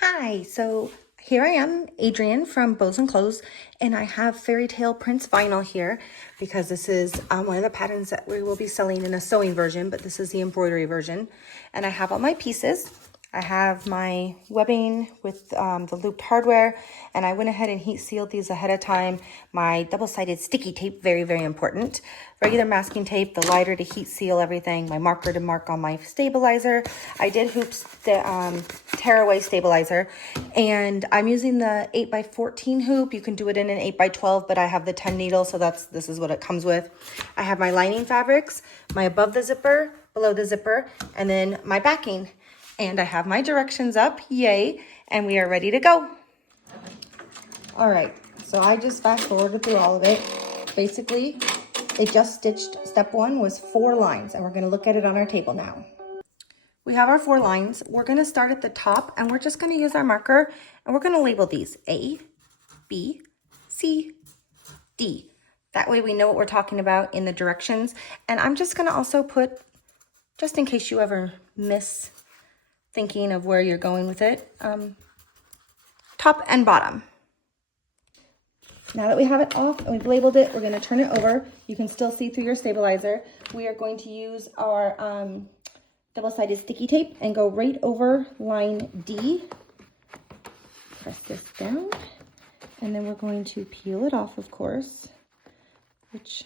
Hi, so here I am, Adrienne from Bows and Clothes, and I have Fairy Tale Prince vinyl here because this is one of the patterns that we will be selling in a sewing version, but this is the embroidery version. And I have all my pieces. I have my webbing with the looped hardware, and I went ahead and heat sealed these ahead of time. My double-sided sticky tape, very, very important. Regular masking tape, the lighter to heat seal everything. My marker to mark on my stabilizer. I did hoops the tearaway stabilizer, and I'm using the 8x14 hoop. You can do it in an 8x12, but I have the 10 needle, so this is what it comes with. I have my lining fabrics, my above the zipper, below the zipper, and then my backing. And I have my directions up, yay, and we are ready to go. All right, so I just fast forwarded through all of it. Basically, it just stitched, step one was 4 lines, and we're gonna look at it on our table now. We have our 4 lines. We're gonna start at the top, and we're just gonna use our marker, and we're gonna label these A, B, C, D. That way we know what we're talking about in the directions. And I'm just gonna also put, just in case you ever miss thinking of where you're going with it, top and bottom. Now that we have it off and we've labeled it, we're going to turn it over. You can still see through your stabilizer. We are going to use our double-sided sticky tape and go right over line D. Press this down, and then we're going to peel it off, of course, which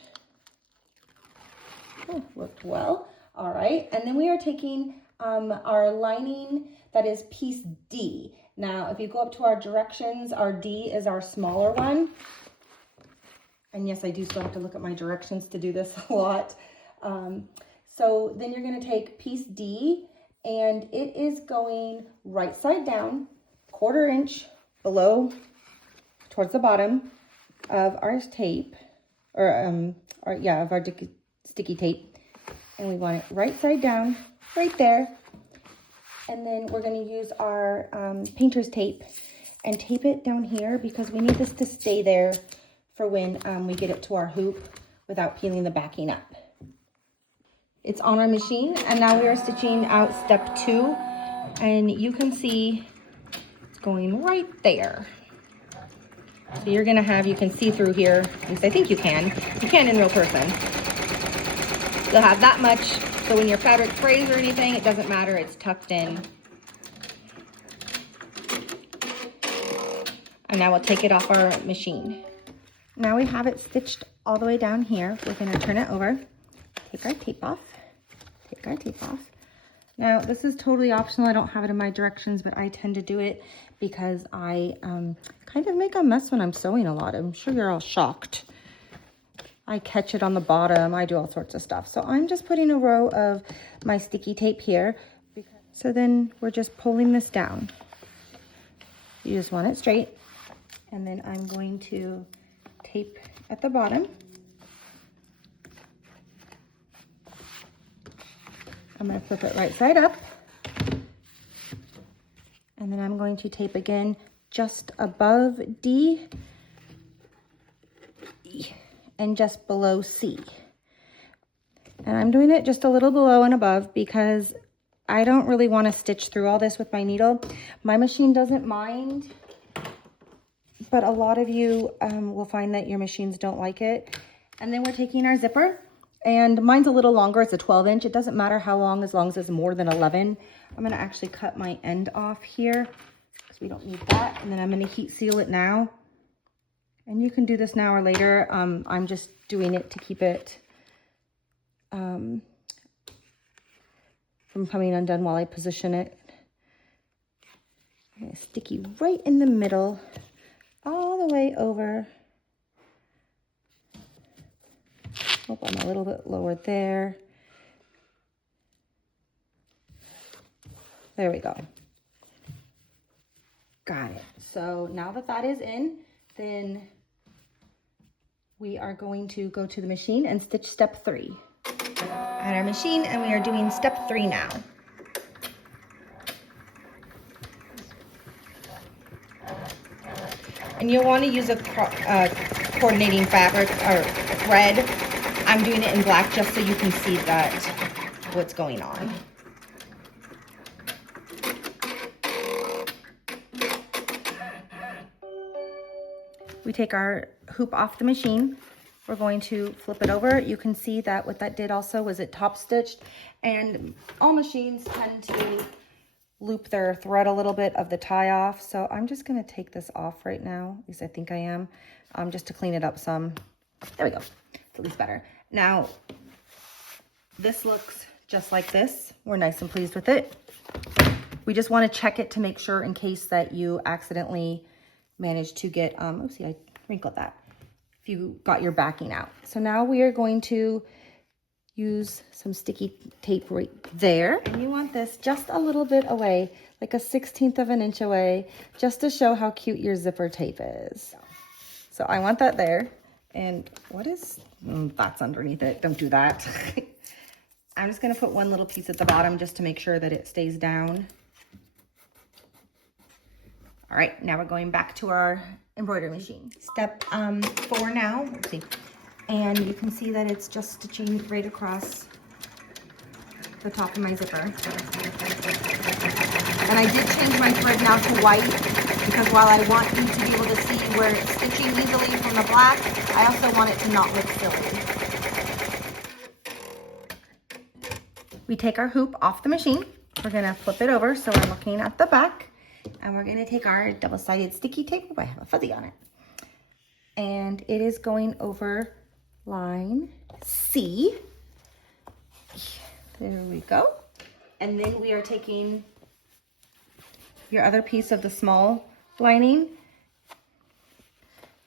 worked well. All right, and then we are taking our lining that is piece D. Now, if you go up to our directions, our D is our smaller one. And yes, I do still have to look at my directions to do this a lot. So then you're gonna take piece D, and it is going right side down, 1/4 inch below, towards the bottom of our tape, or of our sticky tape. And we want it right side down, right there. And then we're going to use our painter's tape and tape it down here because we need this to stay there for when we get it to our hoop without peeling the backing up. It's on our machine, and now we are stitching out step 2, and you can see it's going right there. So you're going to have, you can see through here, at least I think you can in real person. You'll have that much, so when your fabric frays or anything, it doesn't matter, it's tucked in. And now we'll take it off our machine. Now we have it stitched all the way down here. We're gonna turn it over, take our tape off. Now, this is totally optional. I don't have it in my directions, but I tend to do it because I kind of make a mess when I'm sewing a lot. I'm sure you're all shocked. I catch it on the bottom. I do all sorts of stuff. So I'm just putting a row of my sticky tape here. So then we're just pulling this down. You just want it straight. And then I'm going to tape at the bottom. I'm going to flip it right side up. And then I'm going to tape again just above D. And just below C. And I'm doing it just a little below and above because I don't really want to stitch through all this with my needle. My machine doesn't mind, but a lot of you will find that your machines don't like it. And then we're taking our zipper, and mine's a little longer. It's a 12-inch. It doesn't matter how long, as long as it's more than 11. I'm going to actually cut my end off here because we don't need that. And then I'm going to heat seal it now. And you can do this now or later. I'm just doing it to keep it from coming undone while I position it. I'm going to sticky right in the middle, all the way over. Oh, I'm a little bit lower there. There we go. Got it. So now that that is in, then we are going to go to the machine and stitch step 3. At our machine, and we are doing step 3 now. And you'll want to use a coordinating fabric or thread. I'm doing it in black just so you can see that what's going on. We take our hoop off the machine. We're going to flip it over. You can see that what that did also was it top stitched, and all machines tend to loop their thread a little bit of the tie off. So I'm just gonna take this off right now, at least I think I am, just to clean it up some. There we go, it's at least better. Now, this looks just like this. We're nice and pleased with it. We just wanna check it to make sure in case that you accidentally managed to get, oopsie, I wrinkled that. If you got your backing out. So now we are going to use some sticky tape right there. And you want this just a little bit away, like a 1/16 of an inch away, just to show how cute your zipper tape is. So I want that there. And what is, that's underneath it. Don't do that. I'm just gonna put one little piece at the bottom just to make sure that it stays down. All right, now we're going back to our embroidery machine. Step 4 now, let's see. And you can see that it's just stitching right across the top of my zipper. And I did change my thread now to white because while I want you to be able to see where it's stitching easily from the black, I also want it to not look silly. We take our hoop off the machine. We're gonna flip it over so we're looking at the back. And we're gonna take our double-sided sticky tape. Oh, I have a fuzzy on it. And it is going over line C. There we go. And then we are taking your other piece of the small lining,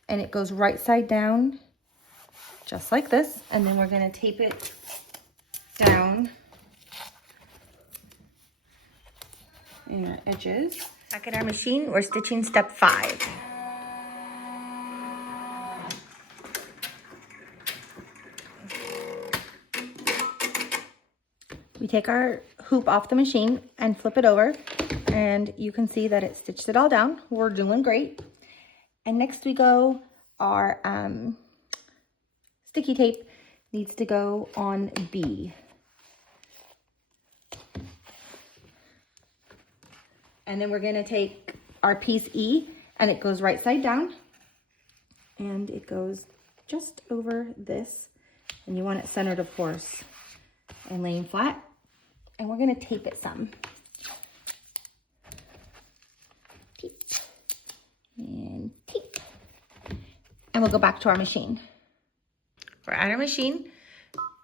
and it goes right side down, just like this. And then we're gonna tape it down in our edges. Back at our machine, we're stitching step 5. We take our hoop off the machine and flip it over, and you can see that it stitched it all down. We're doing great. And next we go, our sticky tape needs to go on B. And then we're gonna take our piece E, and it goes right side down, and it goes just over this, and you want it centered, of course, and laying flat. And we're gonna tape it some. Tape. And tape. And we'll go back to our machine. We're at our machine,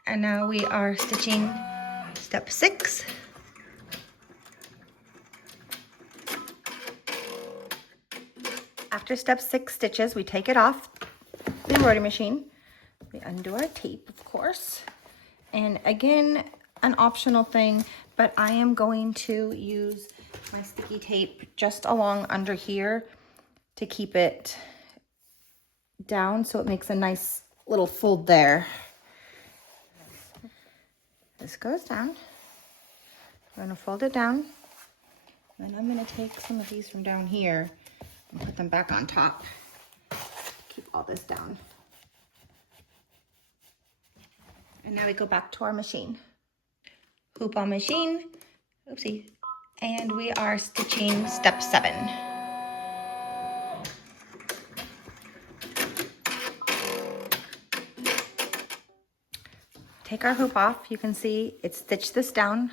and now we are stitching step 6. After step 6 stitches, we take it off the embroidery machine. We undo our tape, of course. And again, an optional thing, but I am going to use my sticky tape just along under here to keep it down so it makes a nice little fold there. This goes down. I'm gonna fold it down. Then I'm gonna take some of these from down here and put them back on top. Keep all this down. And now we go back to our machine. Hoop on machine, oopsie. And we are stitching step 7. Take our hoop off. You can see it stitched this down.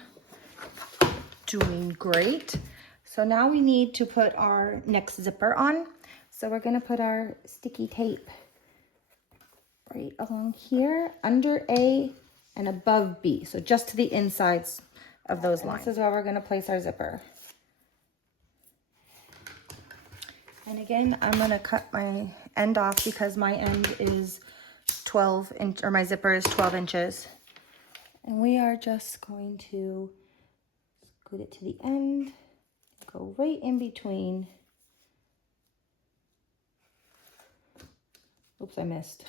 Doing great. So now we need to put our next zipper on. So we're gonna put our sticky tape right along here, under A and above B. So just to the insides of those lines. This is where we're gonna place our zipper. And again, I'm gonna cut my end off because my end is 12 inch, or my zipper is 12 inches. And we are just going to scoot it to the end, go right in between. Oops, I missed.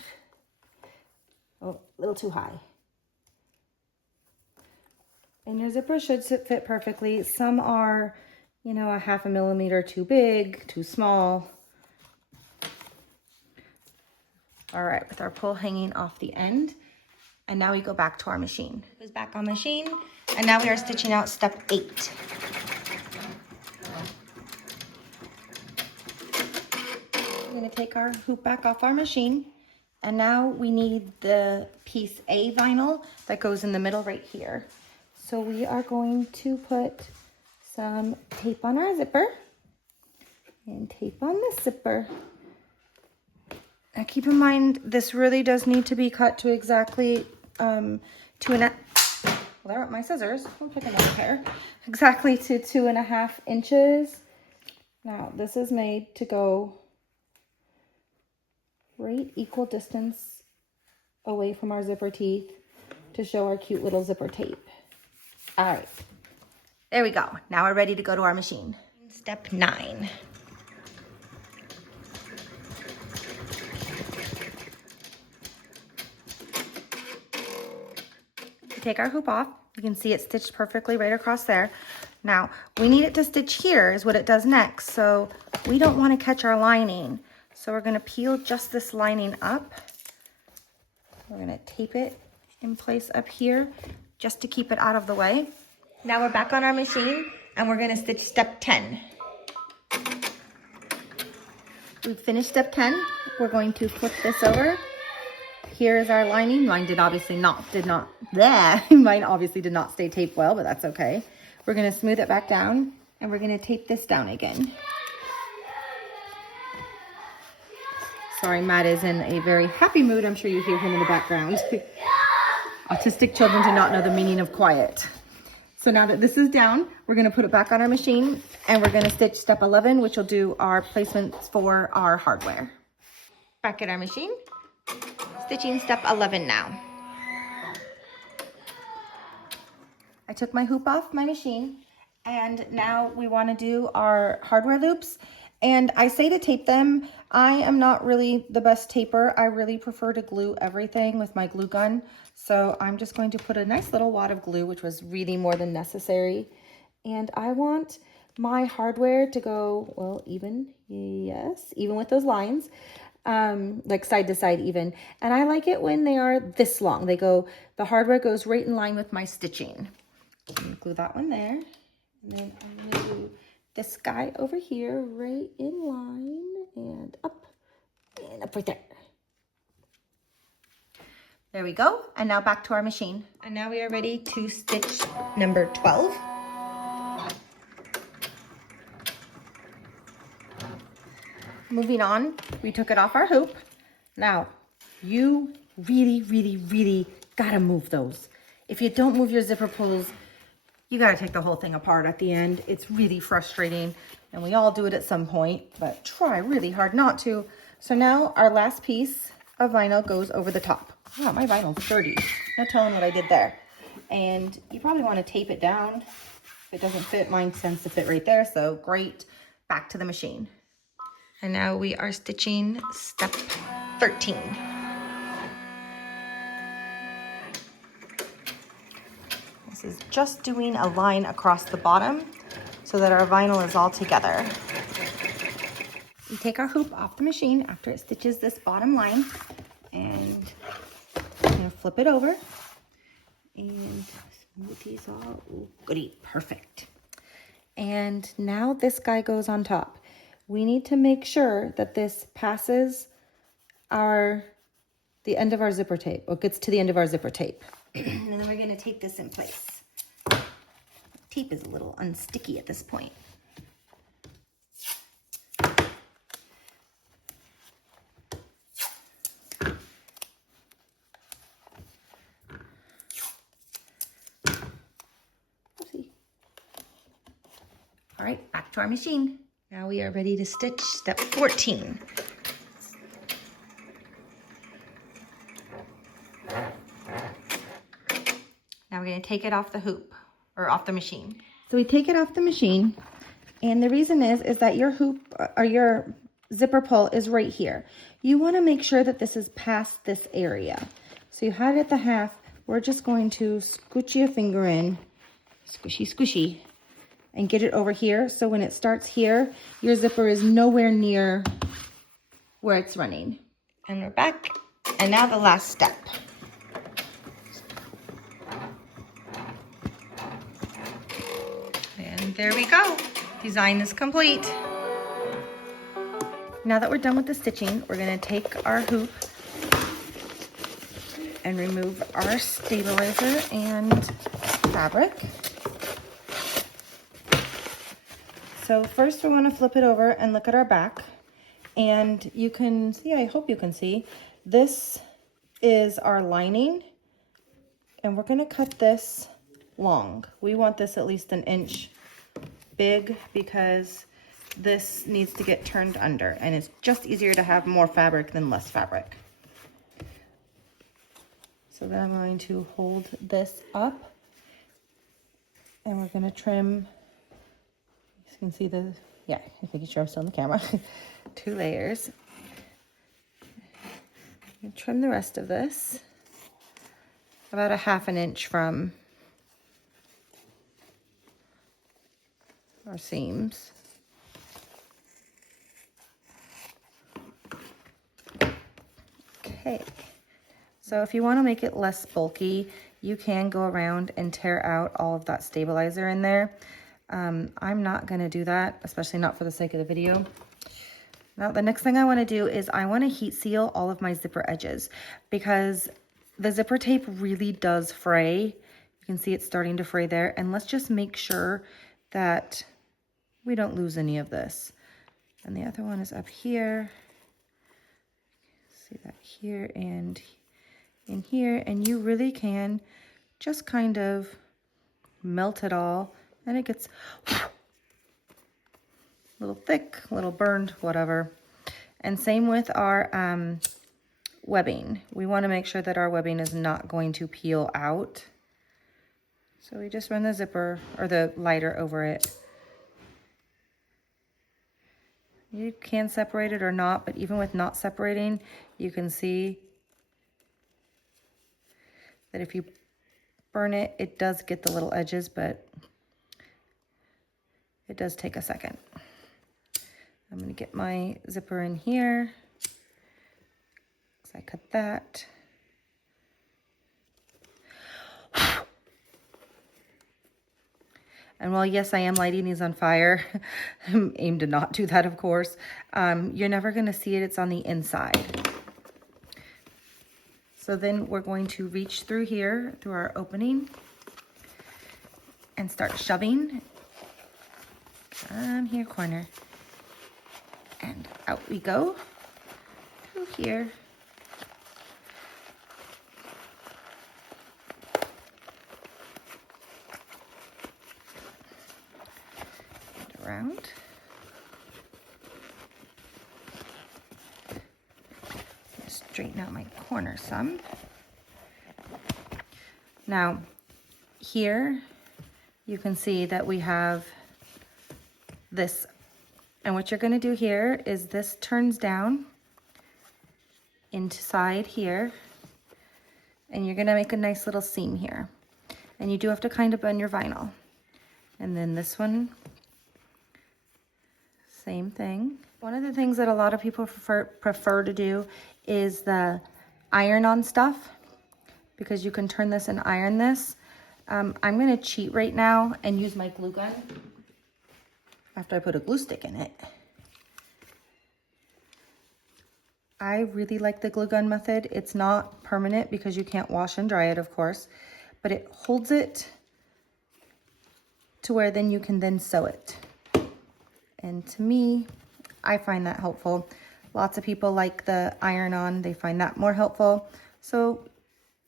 Oh, a little too high. And your zipper should fit perfectly. Some are, you know, a 1/2 millimeter too big, too small. All right, with our pull hanging off the end. And now we go back to our machine. It was back on machine, and now we are stitching out step 8. We're going to take our hoop back off our machine. And now we need the piece A vinyl that goes in the middle right here. So we are going to put some tape on our zipper and tape on the zipper. Now keep in mind, this really does need to be cut to exactly well, there are my scissors. I'll pick another pair. Exactly to 2.5 inches. Now this is made to go right equal distance away from our zipper teeth to show our cute little zipper tape. All right, there we go. Now we're ready to go to our machine. Step 9. Take our hoop off. You can see it stitched perfectly right across there. Now, we need it to stitch here is what it does next. So we don't want to catch our lining. So we're going to peel just this lining up. We're going to tape it in place up here just to keep it out of the way. Now we're back on our machine and we're going to stitch step 10. We've finished step 10. We're going to flip this over. Here is our lining. Mine obviously did not stay taped well, but that's okay. We're going to smooth it back down and we're going to tape this down again. Sorry, Matt is in a very happy mood. I'm sure you hear him in the background. Autistic children do not know the meaning of quiet. So now that this is down, we're going to put it back on our machine and we're going to stitch step 11, which will do our placements for our hardware. Back at our machine. Stitching step 11 now. I took my hoop off my machine and now we want to do our hardware loops. And I say to tape them. I am not really the best taper. I really prefer to glue everything with my glue gun. So I'm just going to put a nice little wad of glue, which was really more than necessary. And I want my hardware to go, well, even with those lines. Like side to side even. And I like it when they are this long. The hardware goes right in line with my stitching. I'm gonna glue that one there. And then I'm gonna do this guy over here right in line and up right there. There we go. And now back to our machine. And now we are ready to stitch number 12. Moving on, we took it off our hoop. Now, you really gotta move those. If you don't move your zipper pulls, you gotta take the whole thing apart at the end. It's really frustrating, and we all do it at some point, but try really hard not to. So now our last piece of vinyl goes over the top. Wow, my vinyl's dirty. No telling what I did there. And you probably wanna tape it down. If it doesn't fit, mine tends to fit right there, so great. Back to the machine. And now we are stitching step 13. This is just doing a line across the bottom so that our vinyl is all together. We take our hoop off the machine after it stitches this bottom line and I'm gonna flip it over and smooth these all. Ooh, goody, perfect. And now this guy goes on top. We need to make sure that this passes the end of our zipper tape, or gets to the end of our zipper tape. And then we're going to tape this in place. Tape is a little unsticky at this point. Oopsie. All right, back to our machine. Now we are ready to stitch step 14. Now we're going to take it off the hoop, or off the machine. So we take it off the machine, and the reason is that your hoop, or your zipper pull is right here. You want to make sure that this is past this area. So you had it at the half. We're just going to scooch your finger in, squishy, and get it over here. So when it starts here, your zipper is nowhere near where it's running. And we're back. And now the last step. And there we go. Design is complete. Now that we're done with the stitching, we're gonna take our hoop and remove our stabilizer and fabric. So first we wanna flip it over and look at our back. And you can see, I hope you can see, this is our lining. And we're gonna cut this long. We want this at least an inch big because this needs to get turned under, and it's just easier to have more fabric than less fabric. So then I'm going to hold this up and we're gonna trim, you can see the, yeah, I'm making sure I'm still in the camera, 2 layers. And trim the rest of this about a 1/2 inch from our seams. Okay, so if you want to make it less bulky, you can go around and tear out all of that stabilizer in there. I'm not going to do that, especially not for the sake of the video. Now, the next thing I want to do is I want to heat seal all of my zipper edges because the zipper tape really does fray. You can see it's starting to fray there, and let's just make sure that we don't lose any of this. And the other one is up here. See that here and in here, and you really can just kind of melt it all, and it gets a little thick, a little burned, whatever. And same with our webbing. We want to make sure that our webbing is not going to peel out. So we just run the zipper or the lighter over it. You can separate it or not, but even with not separating, you can see that if you burn it, it does get the little edges, but it does take a second. I'm going to get my zipper in here. So I cut that. And while, yes, I am lighting these on fire, aim to not do that, of course, you're never going to see it. It's on the inside. So then we're going to reach through here, through our opening, and start shoving. Here, corner. And out we go through here. Around. Straighten out my corner some. Now, here you can see that we have this, and what you're going to do here is this turns down inside here, and you're going to make a nice little seam here, and you do have to kind of bend your vinyl. And then this one, same thing. One of the things that a lot of people prefer to do is the iron-on stuff, because you can turn this and iron this. I'm going to cheat right now and use my glue gun after I put a glue stick in it. I really like the glue gun method. It's not permanent because you can't wash and dry it, of course, but it holds it to where then you can then sew it. And to me, I find that helpful. Lots of people like the iron-on. They find that more helpful. So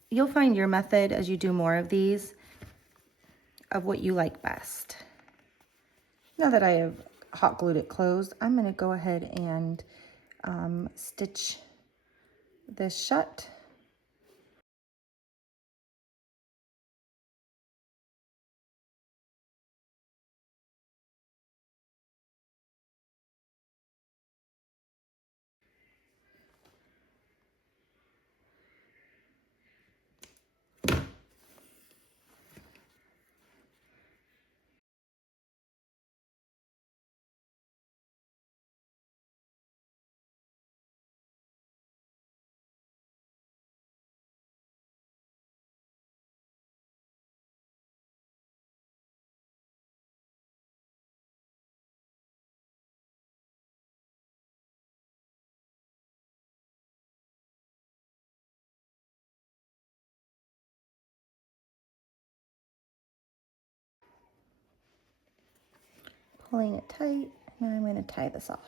you'll find your method as you do more of these of what you like best. Now that I have hot glued it closed, I'm going to go ahead and stitch this shut. pulling it tight. Now I'm going to tie this off.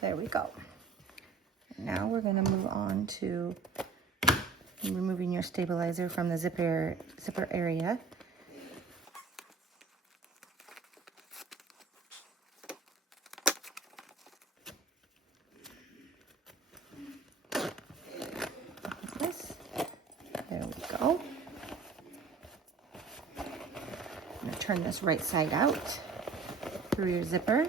There we go. Now we're going to move on to removing your stabilizer from the zipper area. There we go. I'm going to turn this right side out through your zipper.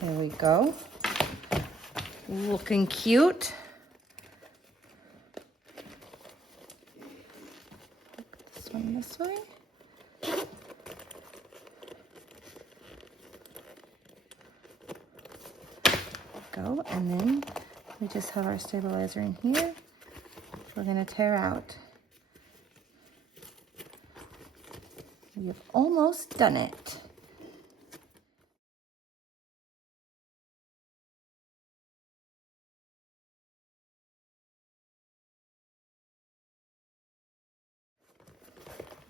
There we go. Looking cute. This one this way. Go, and then we just have our stabilizer in here. We're going to tear out. We have almost done it.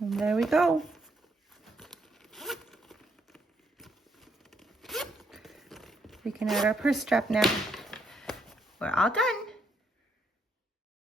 And there we go. We can add our purse strap now. We're all done.